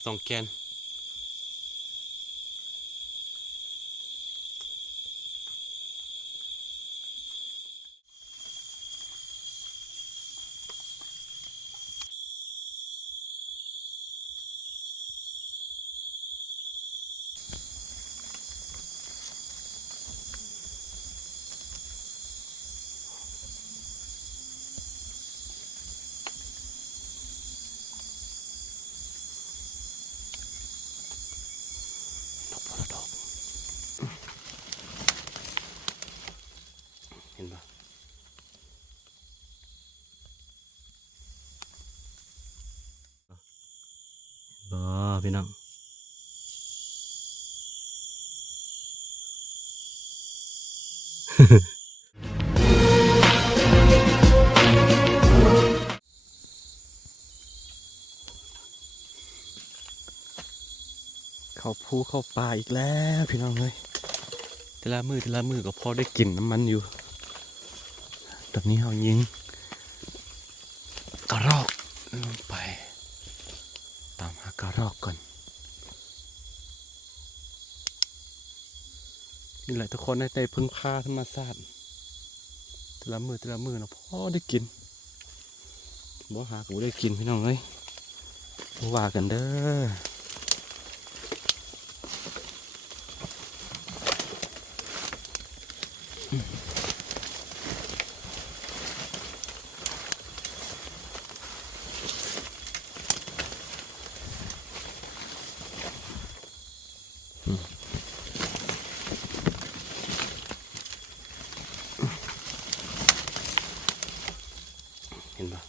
2 แกนนกพลดอกเห็นปะพี่น้องเข้าภูเข้าป่าอีกแล้วพี่น้องเลยแต่ละมือก็พอได้กลิ่นน้ำมันอยู่ตอนนี้เรายิงกระรอกลงไปตามหากระรอกก่อนนี่แหละทุกคนได้พึ่งพาธรรมชาติแต่ละมือนะพอได้กินบ่หากูได้กินพี่น้องเลยบ่ว่ากันเด้อเห็นปะ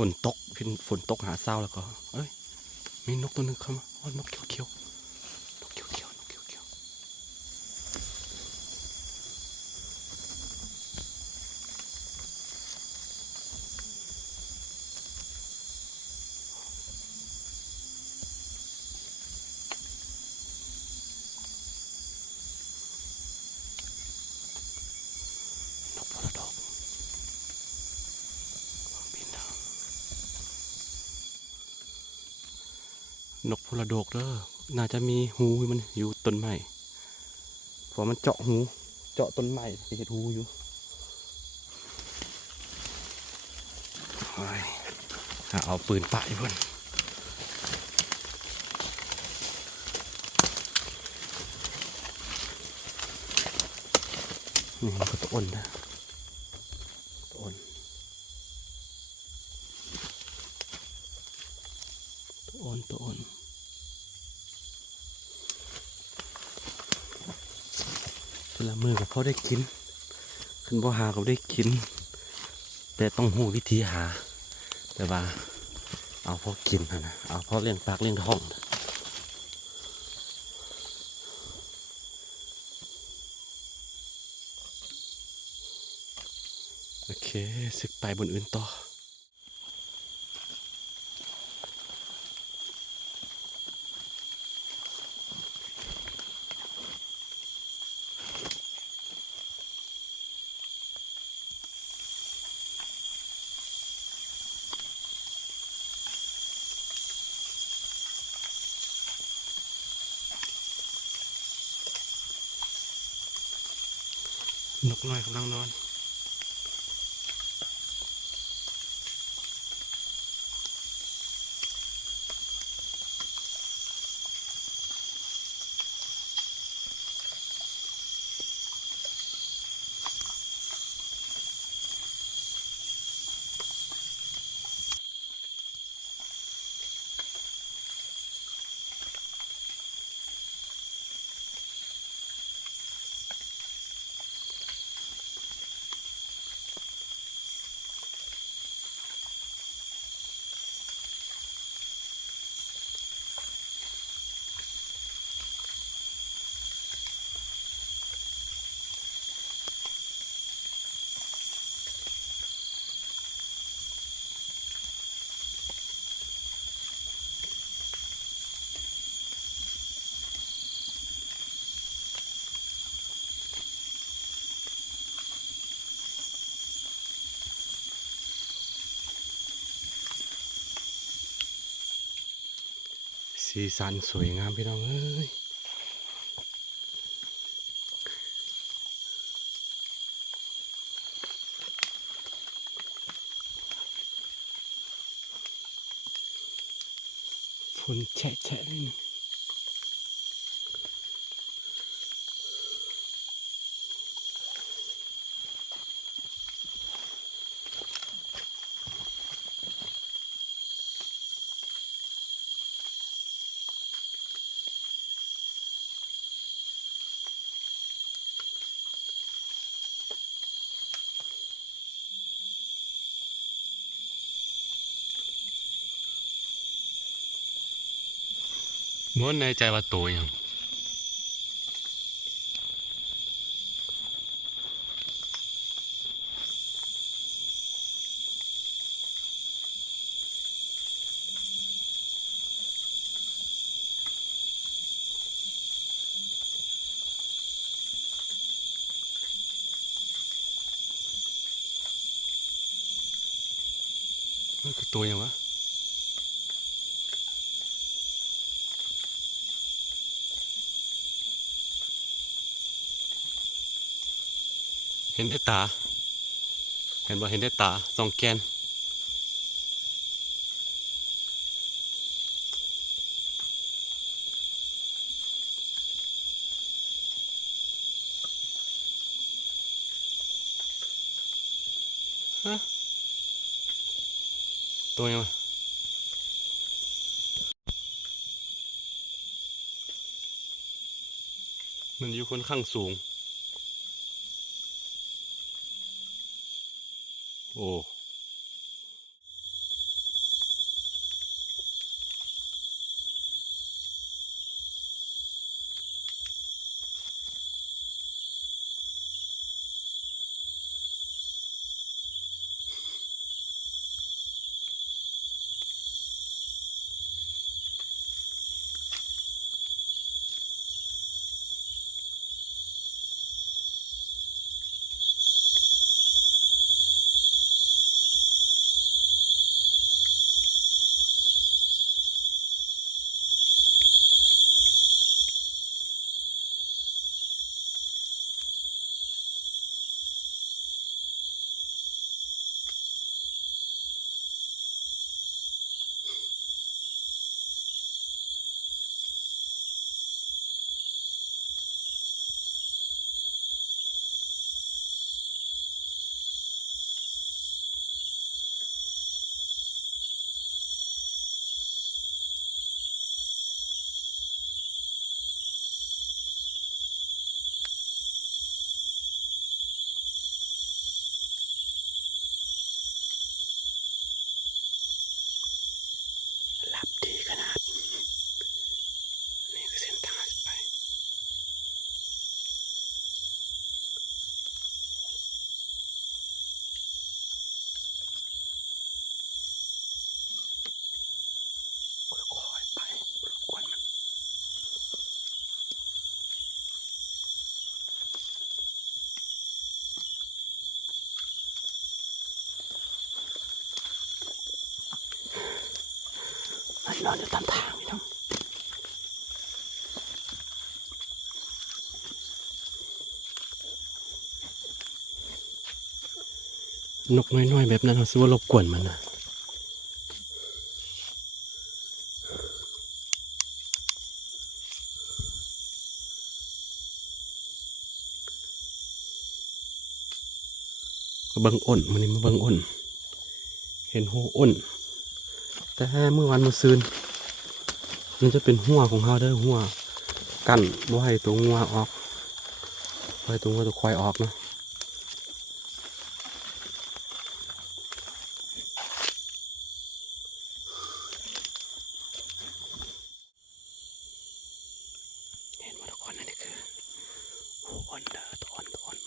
ฝนตกฝนตกหาเศร้าแล้วก็เอ้ยมีนกตัวหนึ่งเข้ามาอ๋อนกเขียวๆนกเขียวๆนกเขียวๆนกพลดอกบินทางนกพลดอกเด้อน่าจะมีหูมันอยู่ต้นไม้เพราะมันเจาะหูเจาะต้นไม้เห็นหูอยู่เอาปืนป่าเพื่อนนี่มันก็ตัวอ้นนะตัวอ้นตัวอ้นแต่ละมือกับเขาได้กินขึ้นบ่หาเขาได้กินแต่ต้องหูวิธีหาแต่ว่าเอาพอกินนะเอาพอเลี้ยงปากเลี้ยงท้องโอเคสึกไปบนอื่นต่อนกน้อยกำลังนอน สีสันสวยงามพี่น้องเอ้ยฝนแฉะเลยนี่ม้วนในใจว่าโตยังมันคือตัวยังวะเห็นได้ตาเห็นบ่เห็นได้ตาสองแกนฮะตัวยังวะมันอยู่ค่อนข้างสูงโอ้หลับดีขนาดนี่คือเส้นทางไปค่อยๆไปรบกวนมันนอนอยู่ตามทางพี่น้องนกน้อยๆแบบนั้นเราซื้อว่ารบกวนมันนะเบิ่งอ้นมันนี่มาเบิ่งอ้นเห็นหูอ้นแต่เมื่อวันเมื่อซืนมันจะเป็นหัวของเขาเด้อหัวกันบ่ให้ตัวงัวออกบ่ให้ตัวงัวตัวควายออกเนาะเห็นว่าทุกคนนั่นนี่คือหูอ้นเด้อตัวอ้นตัวอ้น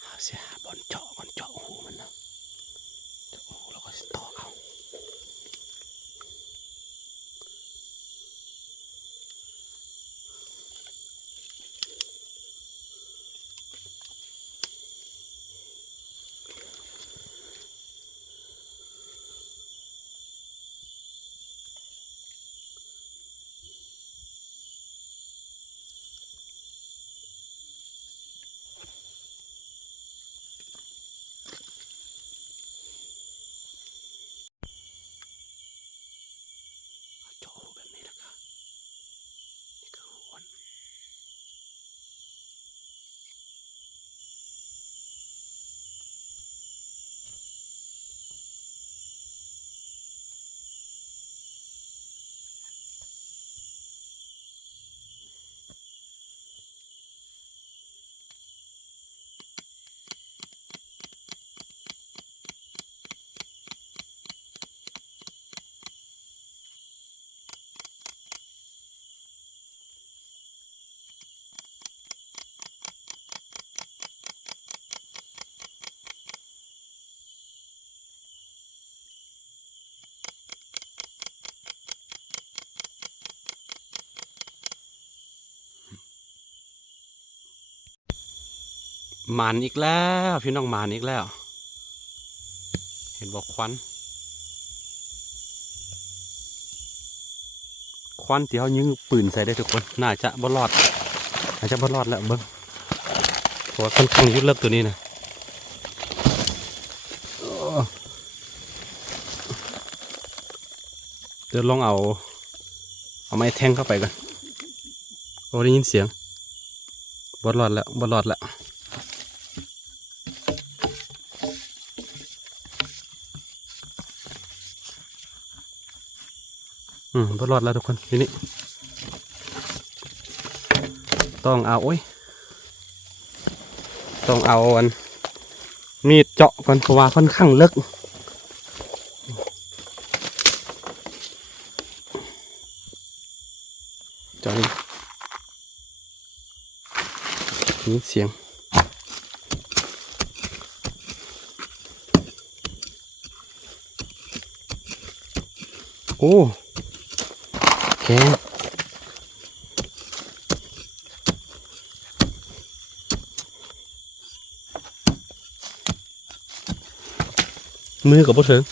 เอาเสียบน หมานอีกแล้วพี่น้องหมานอีกแล้วเห็นบอกควันที่เขายิงปืนใส่ได้ทุกคนน่าจะบ่รอดแล้วเบิ้งเพราะว่าค่อนข้างยึดเลิกตัวนี้นะเดี๋ยวลองเอาไม้แทงเข้าไปกันโอ้ได้ยินเสียงบ่รอดแล้วบ่รอดแล้วทุกคนทีนี้ต้องเอาอันมีดเจาะก่อนเพราะว่าค่อนข้างลึกเจาะนี่เสียงโอ้แกมือกับบ่ถึง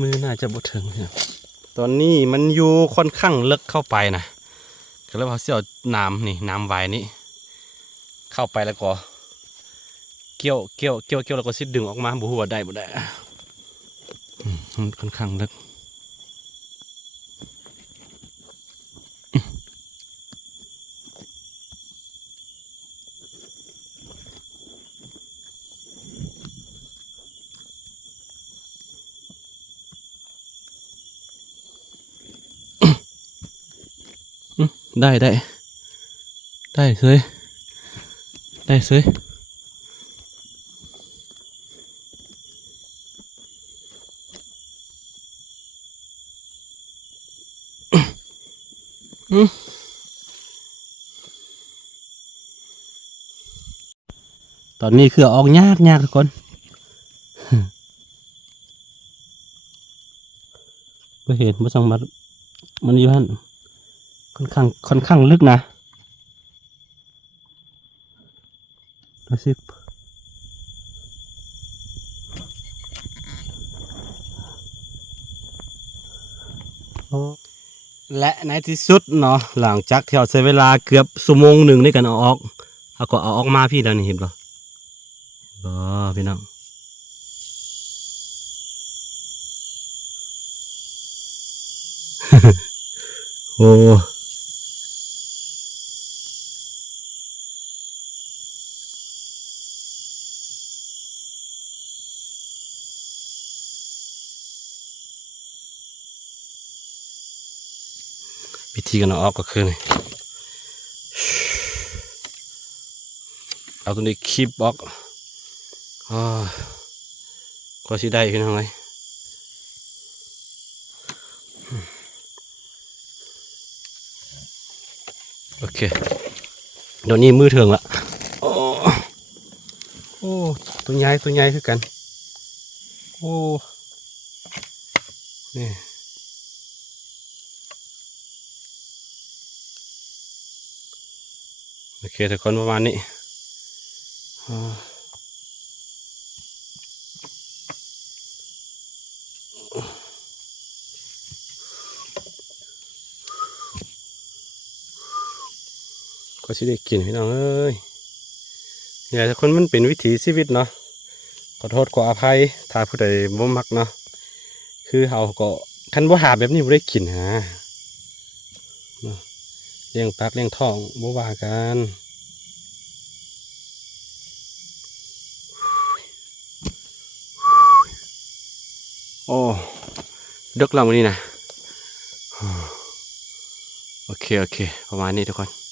มือน่าจะบ่ถึงเนี่ยตอนนี้มันอยู่ค่อนข้างลึกเข้าไปนะก็เลยว่าเสี่ยวน้ำไว้นี่เข้าไปแล้วก็เกี่ยวแล้วก็สิดึงออกมาบ่ฮู้ว่าได้บ่ได้มันค่อนข้างลึกได้เสยตอนนี้คือออกยากทุกคนไม่เห็นไม่สังมัดมันอยู่หั่นค่อนข้างลึกนะดูสิและในที่สุดเนาะหลังจากที่เราใช้เวลาเกือบชั่วโมงหนึ่งในการเอาออกมาพี่แล้วนี่เห็นป่ะพี่น้องโอ้วิธีการเอาออกก็คือนี่เอาตัวนี้คีบออกก็สิได้พี่น้องเลยโอเคเดี๋ยวนี้มือถึงละโอ้ตัวใหญ่คือกันโอ้นี่โอเคทุกคนประมาณนี้ก็สิได้กินพี่น้องเอ้ยนี่แหละทุกคนมันเป็นวิถีชีวิตเนาะขอโทษขออภัยถ้าผู้ใดบ่มักเนาะคือเขาก็คันบ่หาแบบนี้บ่ได้กินฮะเลี้ยงปากเลี้ยงท้องบ่ว่ากันโอ้ดึกแล้วมื้อนี้นะโอเคประมาณนี้ทุกคน